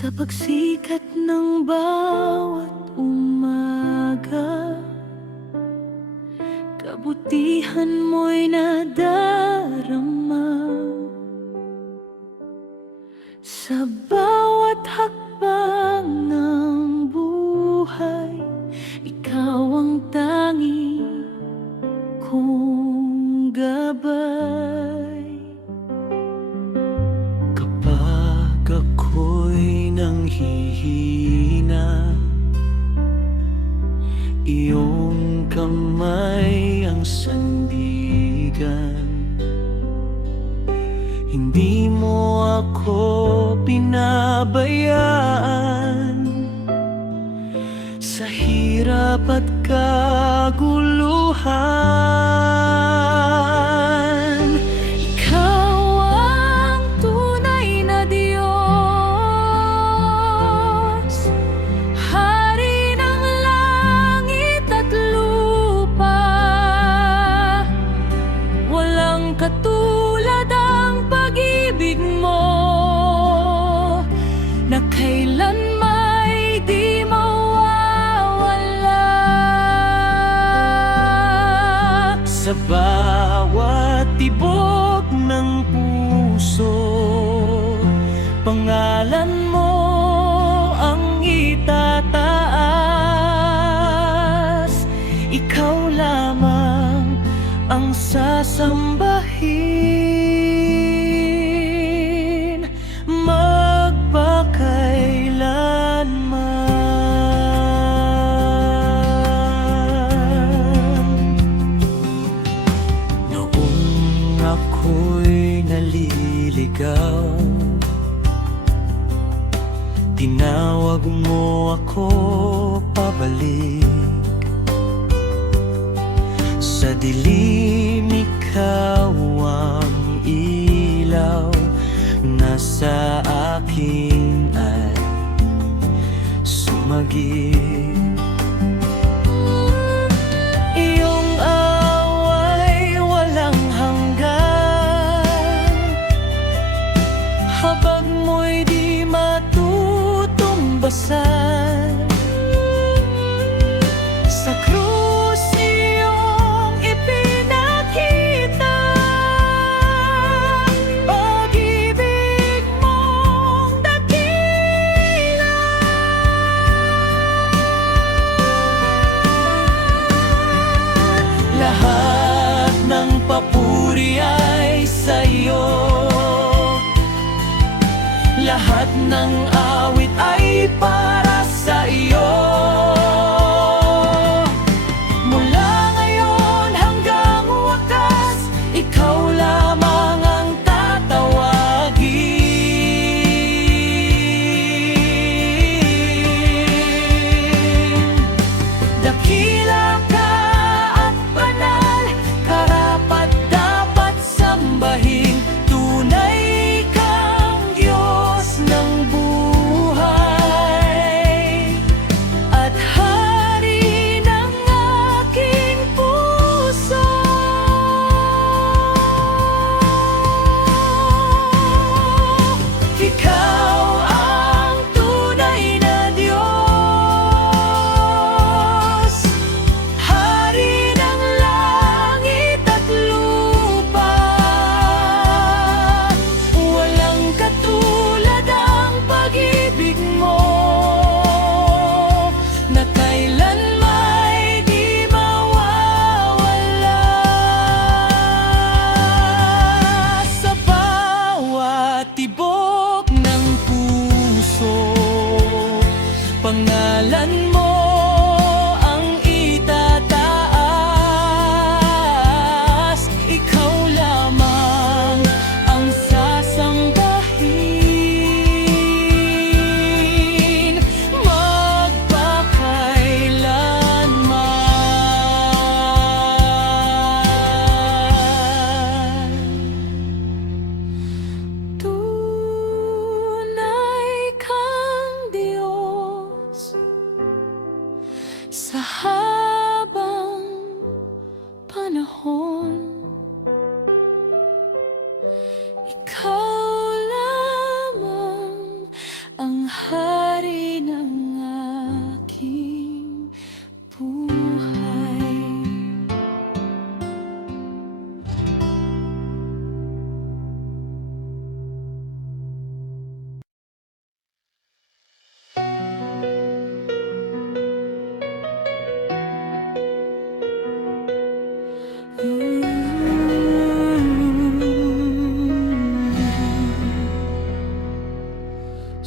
Sa pagsikat ng bawat umaga, kabutihan mo'y nadarama. Sa bawat hakbang ng buhay, ikaw ang tanging kong gabay. Kapag ako'y nanghihina, iyong kamay ang sandigan. Hindi mo ako pinabayaan sa hirap at kaguluhan. Ikaw ang tunay na Diyos, Hari ng langit at lupa. Walang katulad ang pag-ibig mo, na kailanmay di mawawala. Sa bawat tibok ng puso, pangalan mo ang itataas. Ikaw lamang ang sasambahin magpakailanman. Noong ako'y naliligaw, tinawag mo ako pabalik. Sa dilim ikaw ang ilaw na sa akin ay sumagip. Iyong away walang hanggan, habag mo'y di matutumbasan. Sa krus iyong ipinakita, pag-ibig mong dakila. Lahat ng papuri ay sa'yo, lahat ng awit ay para sa iyo. Mula ngayon hanggang wakas, ikaw lamang ang tatawagin. Dakila ka at banal, karapat dapat sambahin. Tunay kang Diyos ng buhay at Hari ng aking puso. Ikaw ang tunay na Diyos, Hari ng langit at lupa. Walang katulad ang pag-ibig mo, na kailanmay di mawawala. Sa bawat tibok ng puso, pangalan mo ang itataas. Ikaw lamang ang sasambahin magpakailanman.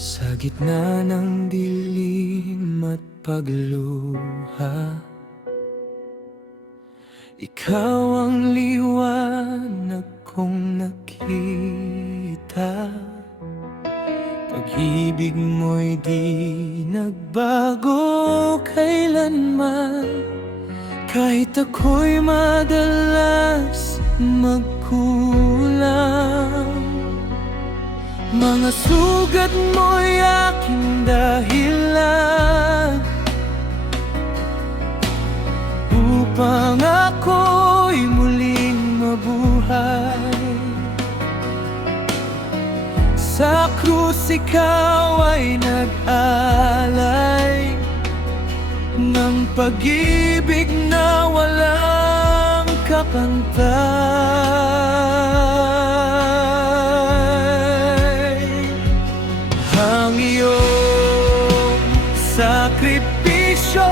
Sa gitna ng dilim at pagluha, ikaw ang liwanag kong nakita. Pag-ibig mo'y di nagbago kailanman, kahit ako'y madalas magkulang. Mga sugat mo'y aking dahilan upang ako'y muling mabuhay. Sa krus ikaw ay nag-alay ng pag-ibig na walang kapantay. Ang iyong sakripisyo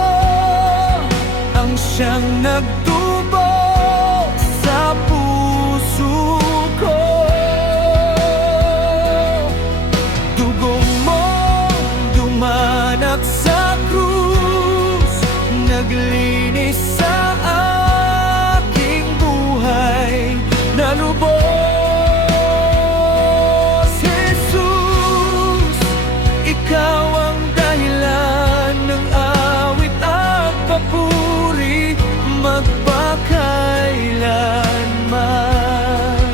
ang siyang nagtubo sa puso ko. Dugong mo dumanak sa krus, naglinis sa aking buhay, nalubos. Jesus, ikaw ang dahilan ng awit at papuri magpakailanman.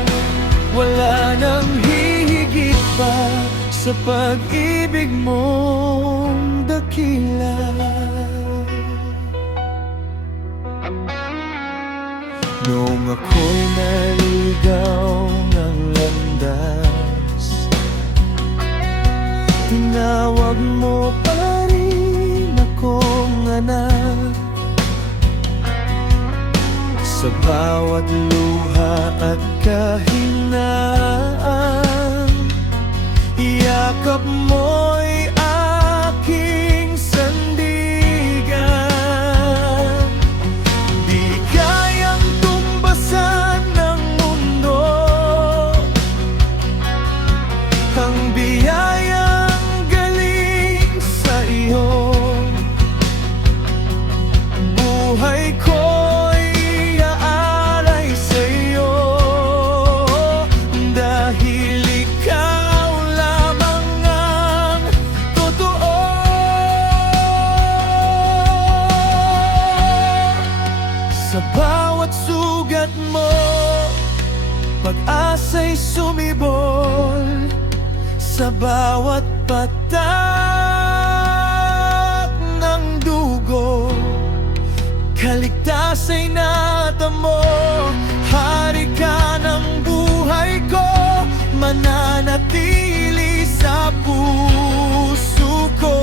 Wala nang hihigit pa sa pag-ibig mong dakila. Noong ako'y naligaw ng landas, tinawag mo pa rin akong anak. Sa bawat luha at kahinaan, yakap mo'y aking sandigan. Di kayang tumbasan ng mundo ang biyayang galing sa iyo. Buhay ko'y aalay sa iyo, dahil ikaw lamang ang totoo. Sa bawat sugat mo, pag-asa'y sumibol. Sa bawat patak ng dugo, kaligtas ay natamo. Hari ka ng buhay ko, mananatili sa puso ko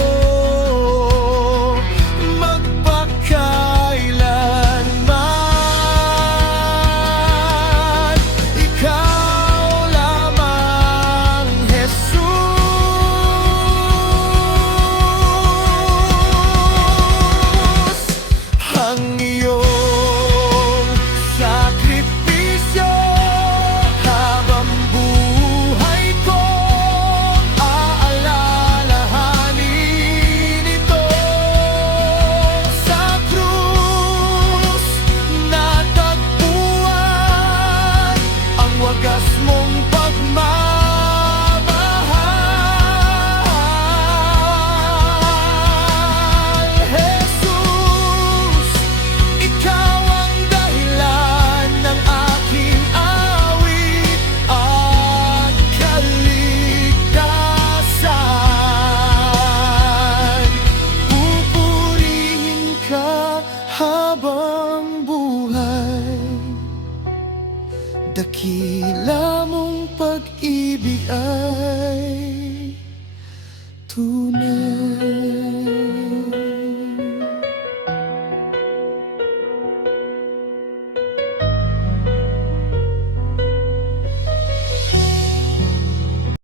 magpakailanman. Ikaw lamang, Jesus. Ang iyong sakripisyo habang buhay ko, aalalahanin ito. Sa krus natagpuan ang wagas mong pagmamahal. Jesus, ikaw ang dahilan ng aking awit at kaligtasan. Pupurihin ka habang buhay, dakila mong pag-ibig ay